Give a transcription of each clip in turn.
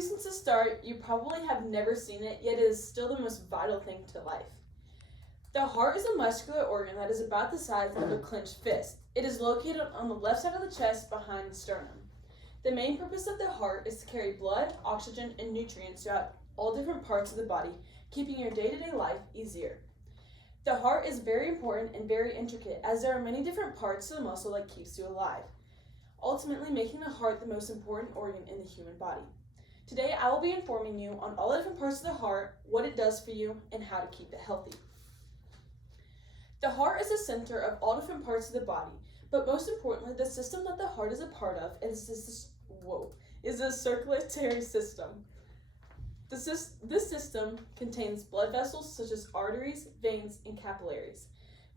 Since the start, you probably have never seen it, yet it is still the most vital thing to life. The heart is a muscular organ that is about the size of a clenched fist. It is located on the left side of the chest behind the sternum. The main purpose of the heart is to carry blood, oxygen, and nutrients throughout all different parts of the body, keeping your day-to-day life easier. The heart is very important and very intricate, as there are many different parts to the muscle that keeps you alive, ultimately making the heart the most important organ in the human body. Today, I will be informing you on all the different parts of the heart, what it does for you, and how to keep it healthy. The heart is the center of all different parts of the body, but most importantly, the system that the heart is a part of is the circulatory system. This system contains blood vessels such as arteries, veins, and capillaries.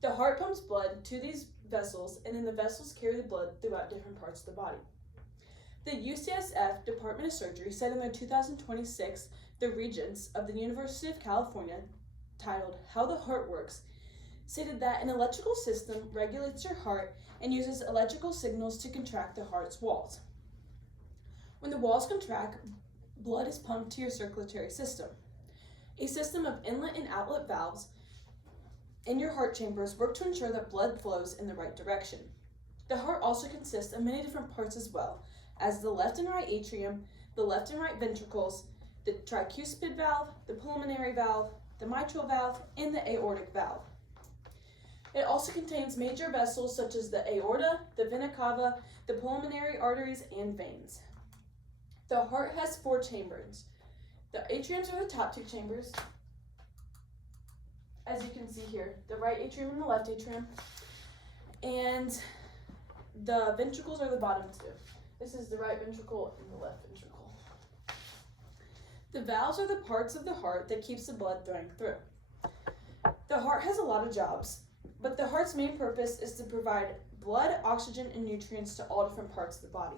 The heart pumps blood to these vessels, and then the vessels carry the blood throughout different parts of the body. The UCSF Department of Surgery said in their 2026 The Regents of the University of California, titled How the Heart Works, stated that an electrical system regulates your heart and uses electrical signals to contract the heart's walls. When the walls contract, blood is pumped to your circulatory system. A system of inlet and outlet valves in your heart chambers work to ensure that blood flows in the right direction. The heart also consists of many different parts as well, as the left and right atrium, the left and right ventricles, the tricuspid valve, the pulmonary valve, the mitral valve, and the aortic valve. It also contains major vessels such as the aorta, the vena cava, the pulmonary arteries, and veins. The heart has 4 chambers. The atriums are the top 2 chambers, as you can see here, the right atrium and the left atrium, and the ventricles are the bottom 2. This is the right ventricle and the left ventricle. The valves are the parts of the heart that keeps the blood flowing through. The heart has a lot of jobs, but the heart's main purpose is to provide blood, oxygen, and nutrients to all different parts of the body.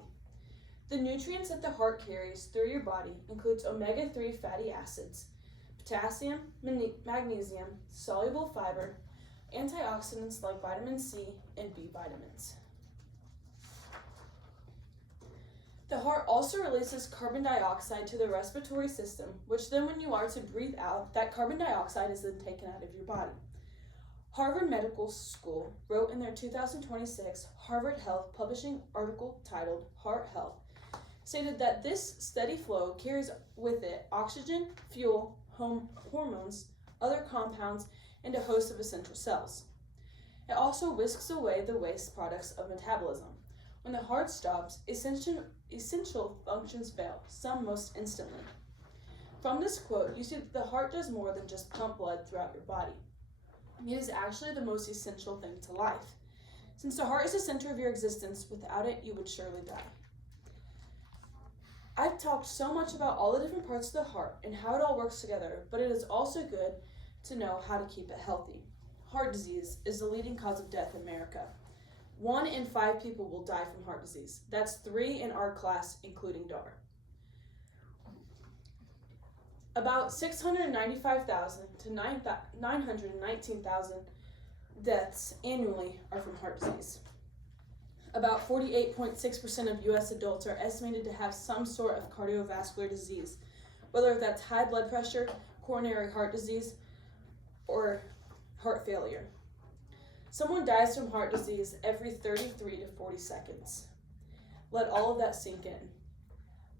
The nutrients that the heart carries through your body includes omega-3 fatty acids, potassium, magnesium, soluble fiber, antioxidants like vitamin C and B vitamins. The heart also releases carbon dioxide to the respiratory system, which then when you are to breathe out, that carbon dioxide is then taken out of your body. Harvard Medical School wrote in their 2026 Harvard Health publishing article titled Heart Health, stated that this steady flow carries with it oxygen, fuel, hormones, other compounds, and a host of essential cells. It also whisks away the waste products of metabolism. When the heart stops, essential functions fail, some most instantly. From this quote, you see that the heart does more than just pump blood throughout your body. It is actually the most essential thing to life. Since the heart is the center of your existence, without it, you would surely die. I've talked so much about all the different parts of the heart and how it all works together, but it is also good to know how to keep it healthy. Heart disease is the leading cause of death in America. 1 in 5 people will die from heart disease. That's 3 in our class, including DAR. About 695,000 to 919,000 deaths annually are from heart disease. About 48.6% of U.S. adults are estimated to have some sort of cardiovascular disease, whether that's high blood pressure, coronary heart disease, or heart failure. Someone dies from heart disease every 33 to 40 seconds. Let all of that sink in.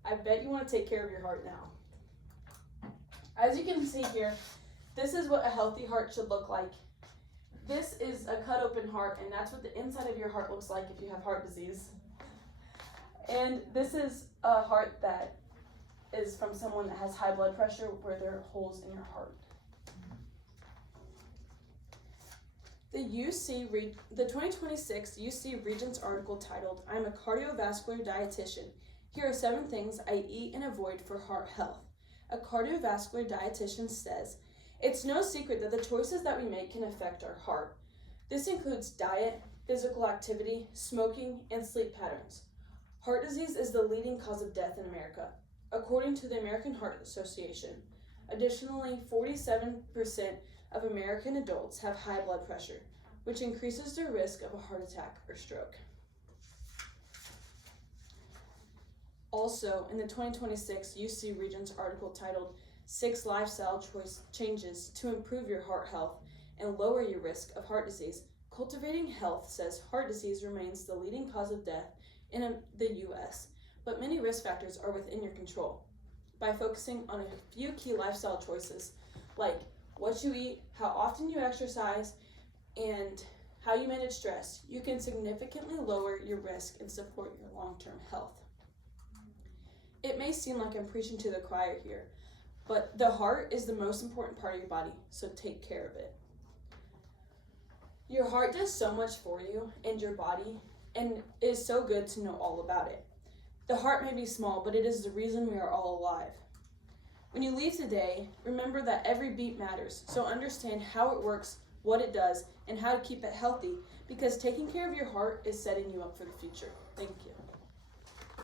I bet you want to take care of your heart now. As you can see here, this is what a healthy heart should look like. This is a cut open heart, and that's what the inside of your heart looks like if you have heart disease. And this is a heart that is from someone that has high blood pressure where there are holes in your heart. The 2026 UC Regents article titled, I'm a cardiovascular dietitian. Here are 7 things I eat and avoid for heart health. A cardiovascular dietitian says, it's no secret that the choices that we make can affect our heart. This includes diet, physical activity, smoking, and sleep patterns. Heart disease is the leading cause of death in America, according to the American Heart Association. Additionally, 47% of American adults have high blood pressure, which increases their risk of a heart attack or stroke. Also, in the 2026 UC Regents article titled 6 Lifestyle Choice Changes to Improve Your Heart Health and Lower Your Risk of Heart Disease, Cultivating Health says heart disease remains the leading cause of death in the U.S., but many risk factors are within your control. By focusing on a few key lifestyle choices, like what you eat, how often you exercise, and how you manage stress, you can significantly lower your risk and support your long-term health. It may seem like I'm preaching to the choir here, but the heart is the most important part of your body, so take care of it. Your heart does so much for you and your body, and it is so good to know all about it. The heart may be small, but it is the reason we are all alive. When you leave today, remember that every beat matters, so understand how it works, what it does, and how to keep it healthy, because taking care of your heart is setting you up for the future. Thank you.